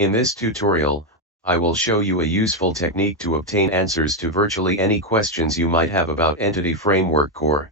In this tutorial, I will show you a useful technique to obtain answers to virtually any questions you might have about Entity Framework Core.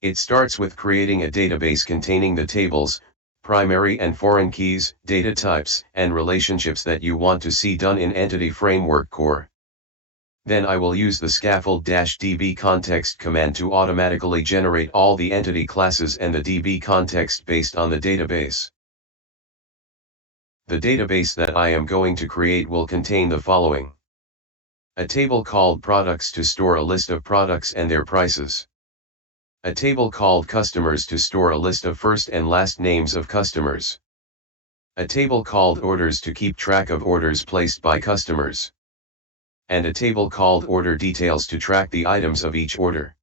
It starts with creating a database containing the tables, primary and foreign keys, data types, and relationships that you want to see done in Entity Framework Core. Then I will use the scaffold-db context command to automatically generate all the entity classes and the DB context based on the database. The database that I am going to create will contain the following. A table called products to store a list of products and their prices. A table called customers to store a list of first and last names of customers. A table called orders to keep track of orders placed by customers. And a table called order details to track the items of each order.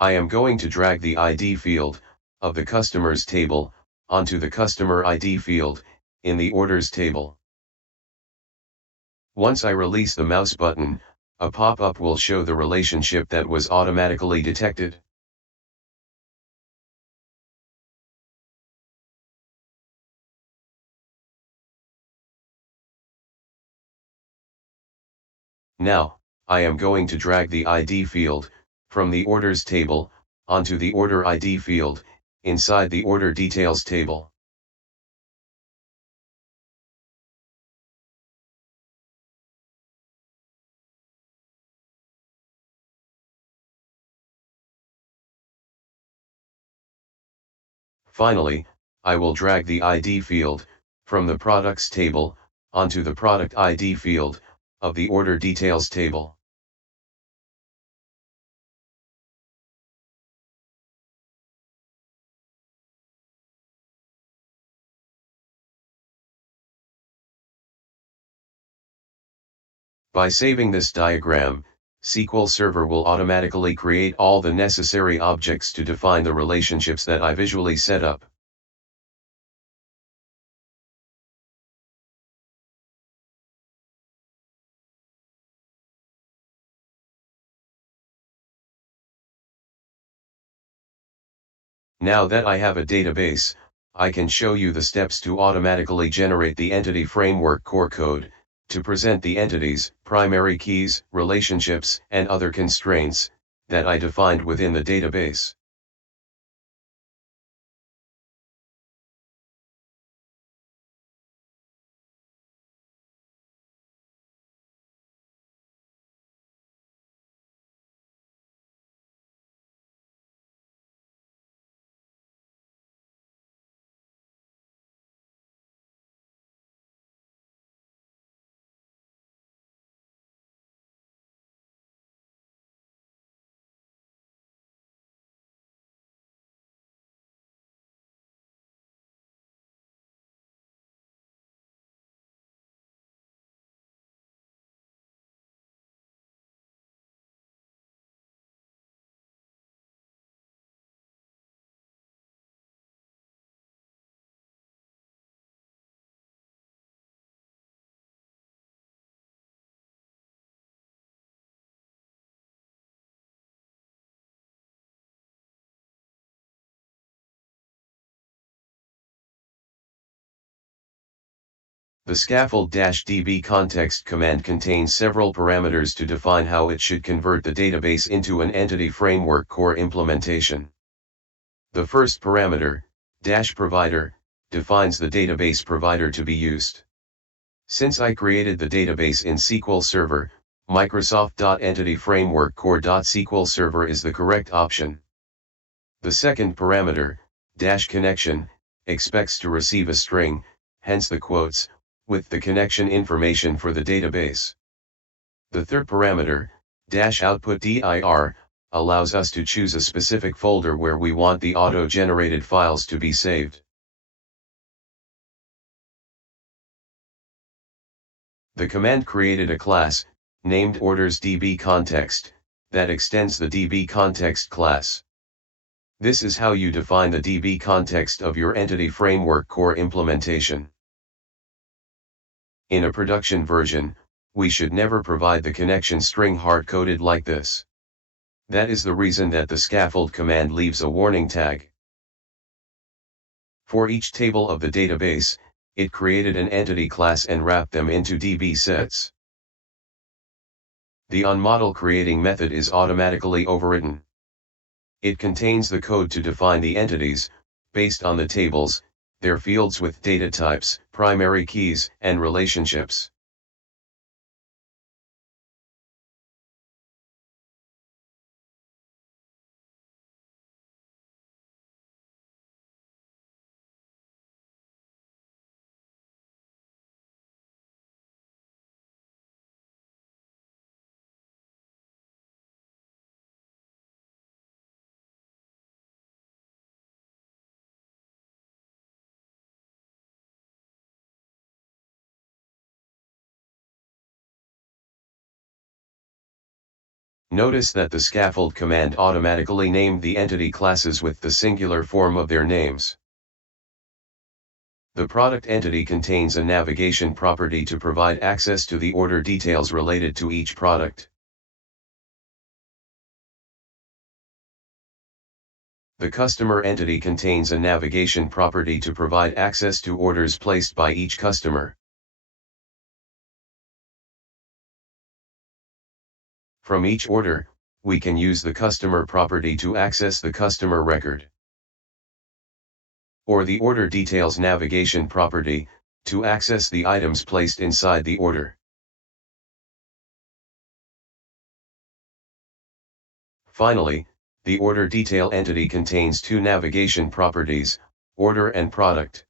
I am going to drag the ID field of the customers table onto the customer ID field in the orders table. Once I release the mouse button, a pop-up will show the relationship that was automatically detected. Now, I am going to drag the ID field from the orders table onto the order ID field inside the order details table. Finally, I will drag the ID field from the products table onto the product ID field of the order details table. By saving this diagram, SQL Server will automatically create all the necessary objects to define the relationships that I visually set up. Now that I have a database, I can show you the steps to automatically generate the Entity Framework core code, to present the entities, primary keys, relationships, and other constraints that I defined within the database. The scaffold-db context command contains several parameters to define how it should convert the database into an Entity Framework core implementation. The first parameter, -provider, defines the database provider to be used. Since I created the database in SQL Server, Microsoft.EntityFrameworkCore.SQL Server is the correct option. The second parameter, -connection, expects to receive a string, hence the quotes, with the connection information for the database. The third parameter, -output.dir, allows us to choose a specific folder where we want the auto-generated files to be saved. The command created a class, named OrdersDBContext, that extends the DBContext class. This is how you define the DB context of your Entity Framework core implementation. In a production version, we should never provide the connection string hard-coded like this. That is the reason that the scaffold command leaves a warning tag. For each table of the database, it created an entity class and wrapped them into DB sets. The onModel creating method is automatically overwritten. It contains the code to define the entities, based on the tables, their fields with data types, primary keys, and relationships. Notice that the scaffold command automatically named the entity classes with the singular form of their names. The product entity contains a navigation property to provide access to the order details related to each product. The customer entity contains a navigation property to provide access to orders placed by each customer. From each order, we can use the customer property to access the customer record, or the order details navigation property, to access the items placed inside the order. Finally, the order detail entity contains two navigation properties, order and product.